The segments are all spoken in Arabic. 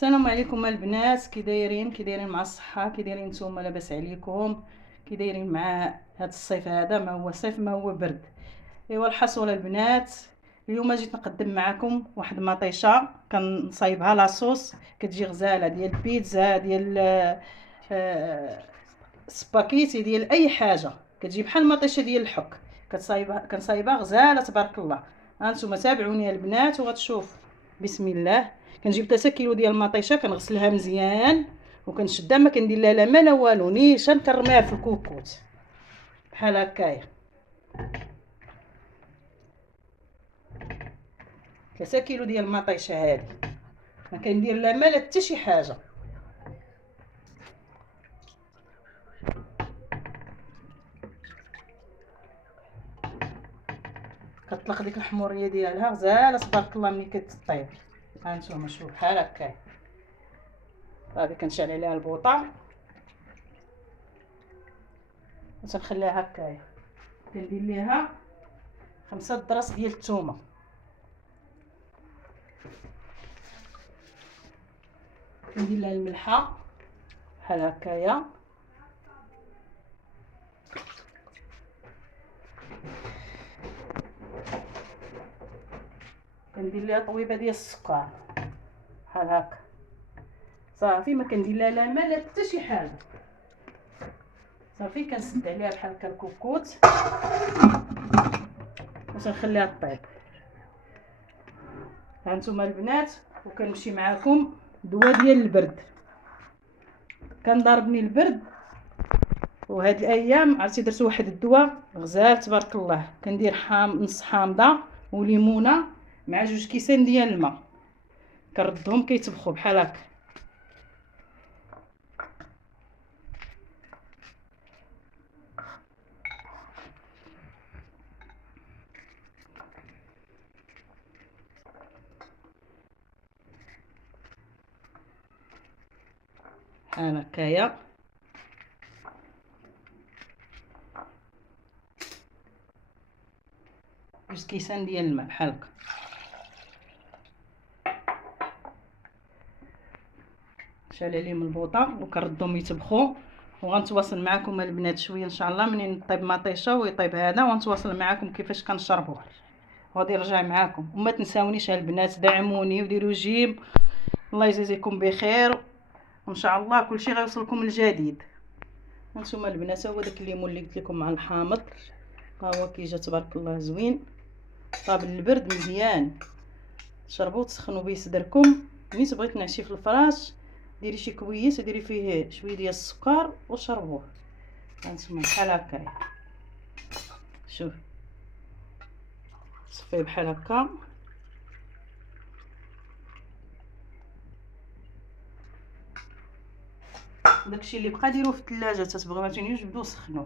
السلام عليكم البنات، كي دايرين مع الصحه؟ كي دايرين نتوما؟ لاباس عليكم؟ كي دايرين مع هذا الصيف؟ هذا ما هو صيف ما هو برد. ايوا الحصوله البنات، اليوم جيت نقدم معكم واحد مطيشه كنصايبها لاصوص، كتجي غزاله ديال البيتزا، ديال سباكيتي، ديال اي حاجه. كتجي بحال المطيشه ديال الحك، كنصايبها غزاله تبارك الله. هانتوما تابعوني البنات وغتشوف. بسم الله. كنجيب 3 كيلو ديال المطيشه، كنغسلها مزيان وكنشدها، ما كندير لها لا ما لا والو، نيشان كنرميها في الكوكوت بحال هكايا. 3 كيلو ديال المطيشه هذه ما كندير لا ما لا حتى شي حاجه. كطلق ديك الحموريه ديالها غزاله تبارك الله ملي كتطيب. هانتوما شوف بحال هكايا. صافي كنشعل عليها البوطه وتنخليها هكايا. كندير ليها 5 ضراس ديال الثومه، كندير لها الملحه بحال هكايا، كندير ليها طويبه ديال السكر بحال هكا. صافي ما كندير لها لا ما لا حتى شي حاجه. صافي كنسد عليها بحال هكا الكوكوت وتنخليها طيب. هانتوما البنات، وكنمشي معاكم دواء ديال البرد. كان ضاربني البرد، وهاد الايام عرفتي درت واحد الدواء غزال تبارك الله. كندير نص حامضه وليمونه مع 2 كيسان ديال الماء، كنردهم كيطبخوا بحال هكا. بحال هكايا. جوج كيسان ديال الماء بحال هكا. شال عليهم البوطه وكنردهم يطبخوا، وغنتواصل معكم البنات شويه ان شاء الله منين طيب مطيشه ويطيب هذا، ونتواصل معكم كيفاش كنشربوه. غادي نرجع معكم، وما تنساونيش البنات دعموني وديروا جيم. الله يجازيكم بخير، وان شاء الله كلشي غيوصلكم الجديد. هانتوما البنات، هو داك الليمون اللي قلت لكم مع الحامض، ها هو كيجي تبارك الله زوين. طاب البرد مزيان، شربوا تسخنوا به صدركم. ملي تبغي تنعشي في الفراش ديري شي كويس وديري فيه شويه ديال السكر وشربوه. هانتوما بحال هكا. شوف صفيه بحال هكا. داكشي اللي بقى ديروه في الثلاجه، تتبغيو ما تجبدوه سخنوه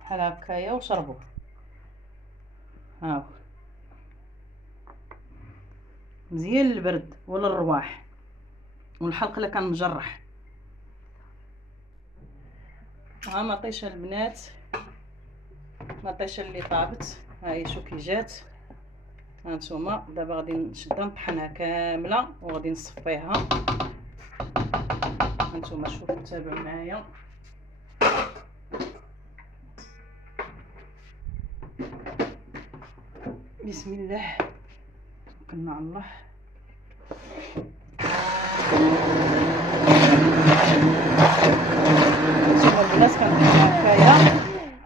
بحال هكايا وشربوه. ها هو مزيان للبرد وللرواح والحلق الا كان مجرح. ها مطيشه البنات، مطيشه اللي طابت، ها هي شو كي جات. هانتوما دابا غادي نشدها نطحنها كامله وغادي نصفيها. هانتوما شوفوا تابعوا معايا. بسم الله، توكلنا على الله. هانتوما البنات كنطحنها هكايا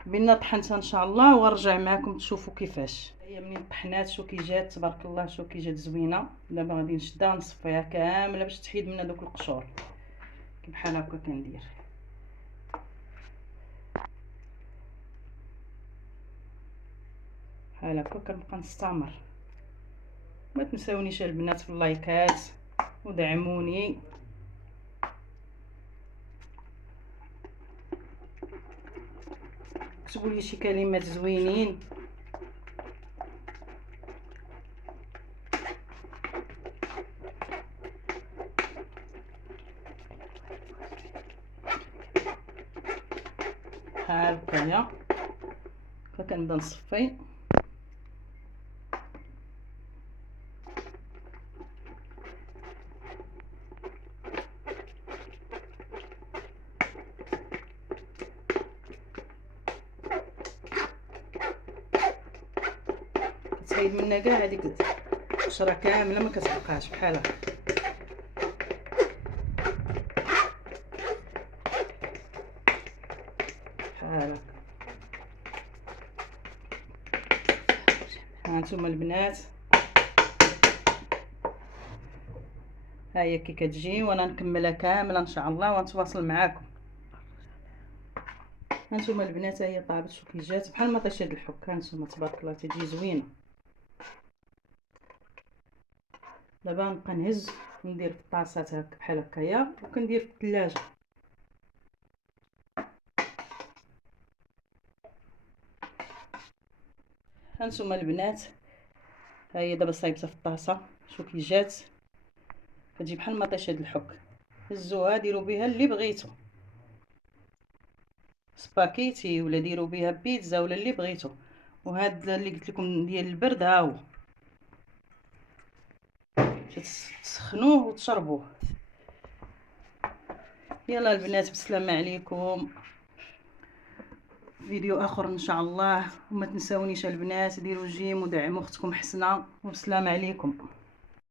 بينا طحنتها ان شاء الله، ونرجع معكم تشوفوا كيفاش هي منين طحنات. شو كي جات تبارك الله، شو كي جات زوينه. دابا غادي نشدها نصفيها كامله باش تحيد منها دوك القشور بحال هكا كندير. بحال هكا كنبقى نستمر. ما تنساونيش البنات في اللايكات ودعموني. كتبوا لي شي كلمات زوينين. بحال هكايا كنبدا نصفي. كتحيد منها كاع هذيك القشره كامله، ما كتبقاش بحال هكا. بحال هكا. هانتوما البنات، ها هي كي كتجي، وانا نكملها كامله ان شاء الله ونتواصل معاكم. هانتوما البنات، ها هي طابت وكي جات بحال مطيشه د الحك. هانتوما تبارك الله تجي زوينه. دابا نبقى نهز وندير في الطاسات هكا بحال هكايا، وكندير في الثلاجه. هانتوما البنات، ها هي دابا صايبتها في الطاسه. شو كي جات كتجي بحال مطيشه د الحك. هزوها ديروا بها اللي بغيتو، سباكيتي ولا ديروا بها بيتزا ولا اللي بغيتو. وهاد اللي قلت لكم ديال البرد ها هو، تسخنوه وتشربوه. يلا البنات، بسلامه عليكم. فيديو اخر ان شاء الله. وما تنساونيش البنات، ديروا جيم ودعموا اختكم حسنه، وبسلامه عليكم.